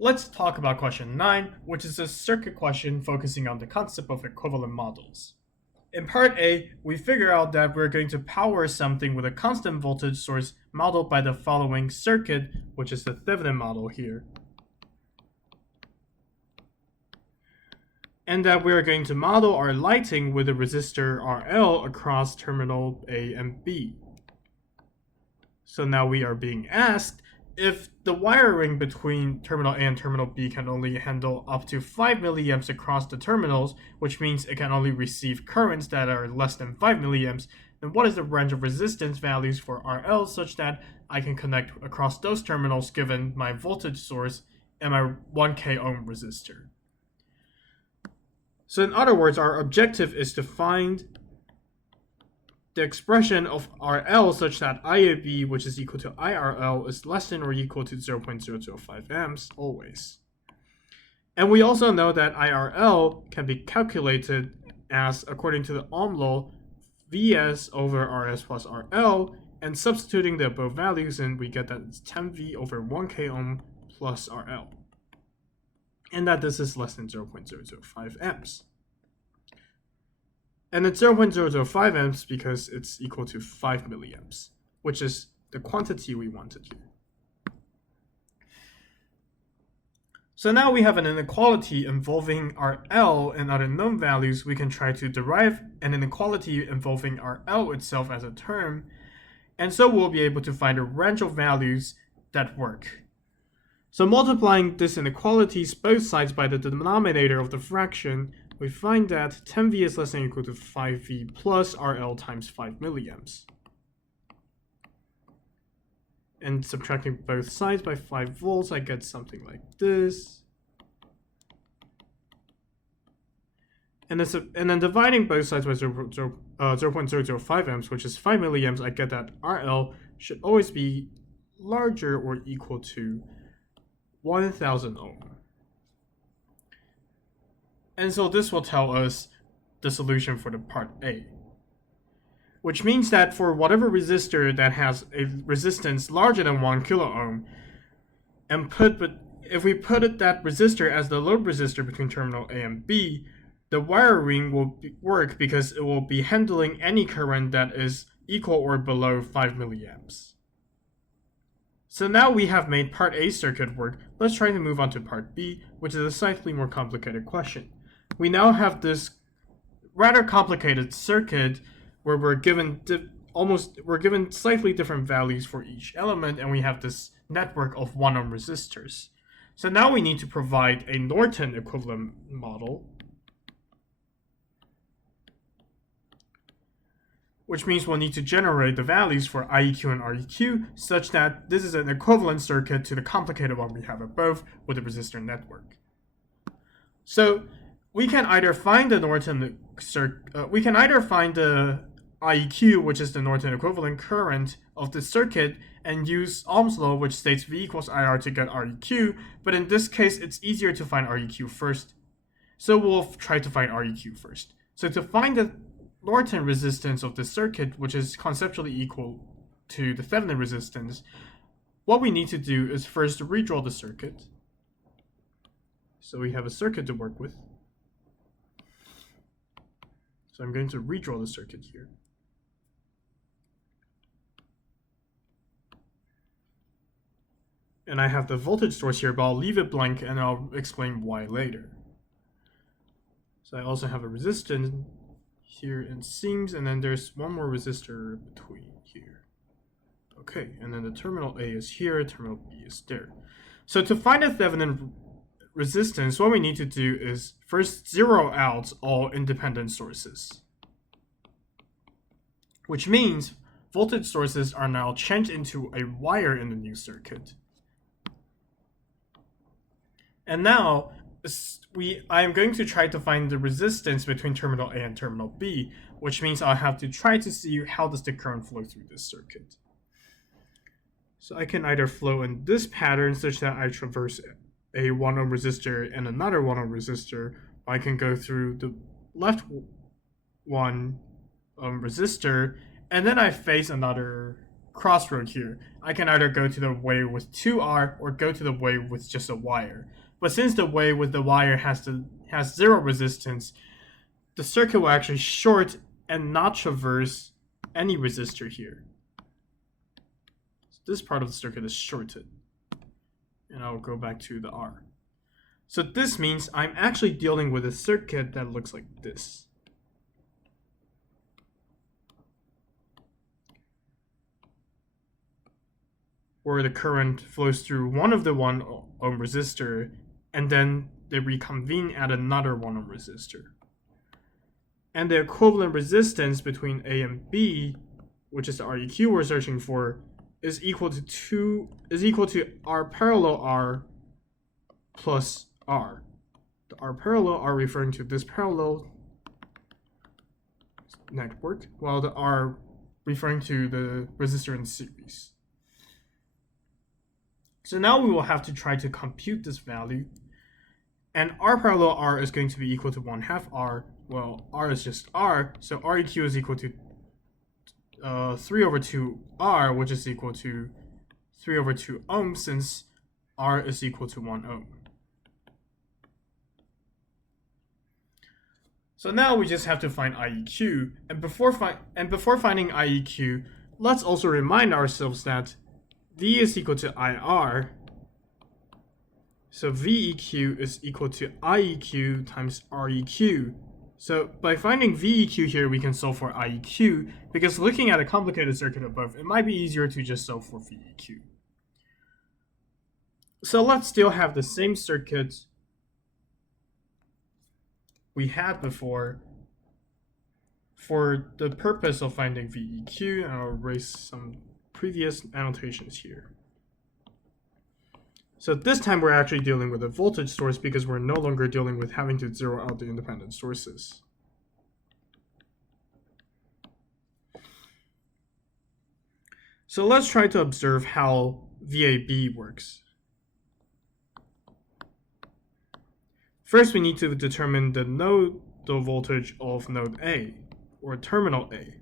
Let's talk about question 9, which is a circuit question focusing on the concept of equivalent models. In part A, we figure out that we're going to power something with a constant voltage source modeled by the following circuit, which is the Thevenin model here. And that we're going to model our lighting with a resistor RL across terminal A and B. So now we are being asked if the wiring between terminal A and terminal B can only handle up to 5 milliamps across the terminals, which means it can only receive currents that are less than 5 milliamps, then what is the range of resistance values for RL such that I can connect across those terminals given my voltage source and my 1K ohm resistor? So in other words, our objective is to find the expression of RL such that IAB, which is equal to IRL, is less than or equal to 0.005 amps always. And we also know that IRL can be calculated as, according to the Ohm law, Vs over Rs plus RL, and substituting the above values in, we get that it's 10V over 1K ohm plus RL. And that this is less than 0.005 amps. And it's 0.005 amps because it's equal to 5 milliamps, which is the quantity we wanted here. So now we have an inequality involving RL and other known values. We can try to derive an inequality involving RL itself as a term, and so we'll be able to find a range of values that work. So multiplying this inequalities both sides by the denominator of the fraction, we find that 10V is less than or equal to 5V plus RL times 5 milliamps. And subtracting both sides by 5 volts, I get something like this. And then dividing both sides by 0.005 amps, which is 5 milliamps, I get that RL should always be larger or equal to 1000 ohm. And so this will tell us the solution for the part A, which means that for whatever resistor that has a resistance larger than 1 kilo ohm, and if we put that resistor as the load resistor between terminal A and B, the wiring will work because it will be handling any current that is equal or below 5 milliamps. So now we have made part A circuit work. Let's try to move on to part B, which is a slightly more complicated question. We now have this rather complicated circuit where we're given slightly different values for each element, and we have this network of 1 ohm resistors. So now we need to provide a Norton equivalent model, which means we'll need to generate the values for IEQ and REQ such that this is an equivalent circuit to the complicated one we have above with the resistor network. So we can either find the IEQ, which is the Norton equivalent current of the circuit, and use Ohm's law, which states V equals IR to get REQ, but in this case, it's easier to find REQ first. So we'll try to find REQ first. So to find the Norton resistance of the circuit, which is conceptually equal to the Thevenin resistance, what we need to do is first redraw the circuit. So we have a circuit to work with. So I'm going to redraw the circuit here. And I have the voltage source here, but I'll leave it blank and I'll explain why later. So I also have a resistance here in seams, and then there's one more resistor between here. Okay, and then the terminal A is here, terminal B is there. So to find a Thevenin resistance, what we need to do is first zero out all independent sources, which means voltage sources are now changed into a wire in the new circuit. And now I am going to try to find the resistance between terminal A and terminal B, which means I'll have to try to see how does the current flow through this circuit. So I can either flow in this pattern such that I traverse a 1 ohm resistor and another 1 ohm resistor, or I can go through the left 1 ohm resistor and then I face another crossroad here. I can either go to the way with 2R or go to the way with just a wire. But since the way with the wire has 0 resistance, the circuit will actually short and not traverse any resistor here. So this part of the circuit is shorted. And I'll go back to the R. So this means I'm actually dealing with a circuit that looks like this. Where the current flows through one of the 1 ohm resistor, and then they reconvene at another 1 ohm resistor. And the equivalent resistance between A and B, which is the REQ we're searching for, is equal to R parallel R plus R. The R parallel are referring to this parallel network, while the R referring to the resistor in series. So now we will have to try to compute this value. And R parallel R is going to be equal to 1/2 R. Well, R is just R, so REQ is equal to 3/2 R, which is equal to 3/2 ohm, since R is equal to 1 ohm. So now we just have to find IEQ, and before finding IEQ, let's also remind ourselves that V is equal to IR, so VEQ is equal to IEQ times REQ. So by finding VEQ here, we can solve for IEQ, because looking at a complicated circuit above, it might be easier to just solve for VEQ. So let's still have the same circuit we had before for the purpose of finding VEQ, and I'll erase some previous annotations here. So this time we're actually dealing with a voltage source because we're no longer dealing with having to zero out the independent sources. So let's try to observe how VAB works. First, we need to determine the nodal voltage of node A, or terminal A.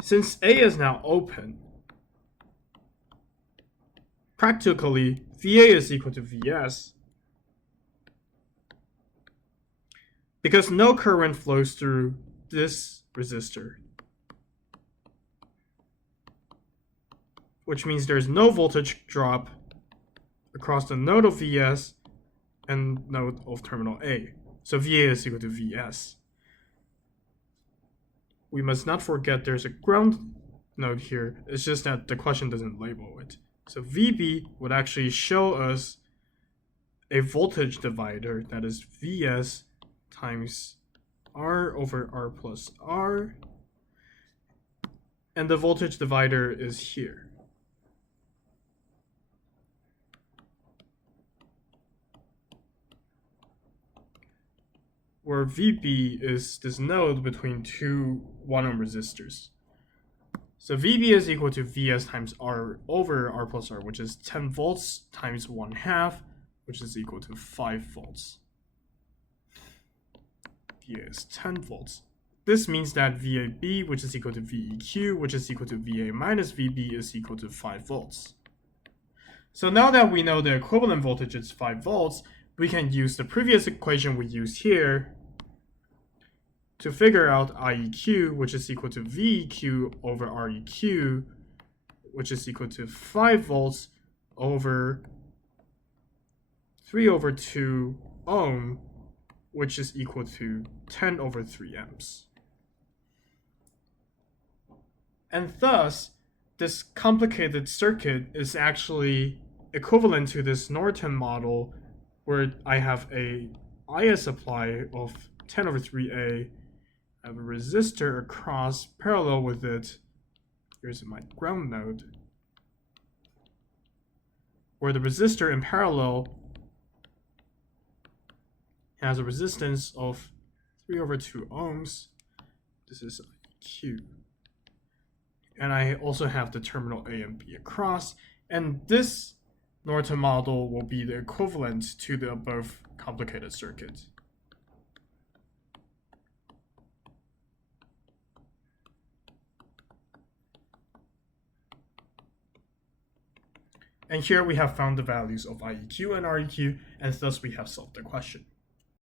Since A is now open, practically, VA is equal to VS, because no current flows through this resistor, which means there's no voltage drop across the node of VS and node of terminal A. So VA is equal to VS. We must not forget there's a ground node here. It's just that the question doesn't label it. So VB would actually show us a voltage divider, that is VS times R over R plus R. And the voltage divider is here. Where VB is this node between two 1 ohm resistors. So VB is equal to VS times R over R plus R, which is 10 volts times 1/2, which is equal to 5 volts. VA is 10 volts. This means that VAB, which is equal to VEQ, which is equal to VA minus VB, is equal to 5 volts. So now that we know the equivalent voltage is 5 volts, we can use the previous equation we used here to figure out IEQ, which is equal to VEQ over REQ, which is equal to 5 volts over 3/2 ohm, which is equal to 10/3 amps. And thus, this complicated circuit is actually equivalent to this Norton model, where I have a IS supply of 10/3A, I have a resistor across parallel with it. Here's my ground node, where the resistor in parallel has a resistance of 3/2 ohms. This is Q. And I also have the terminal A and B across, and this Norton model will be the equivalent to the above complicated circuit. And here we have found the values of IEQ and REQ, and thus we have solved the question.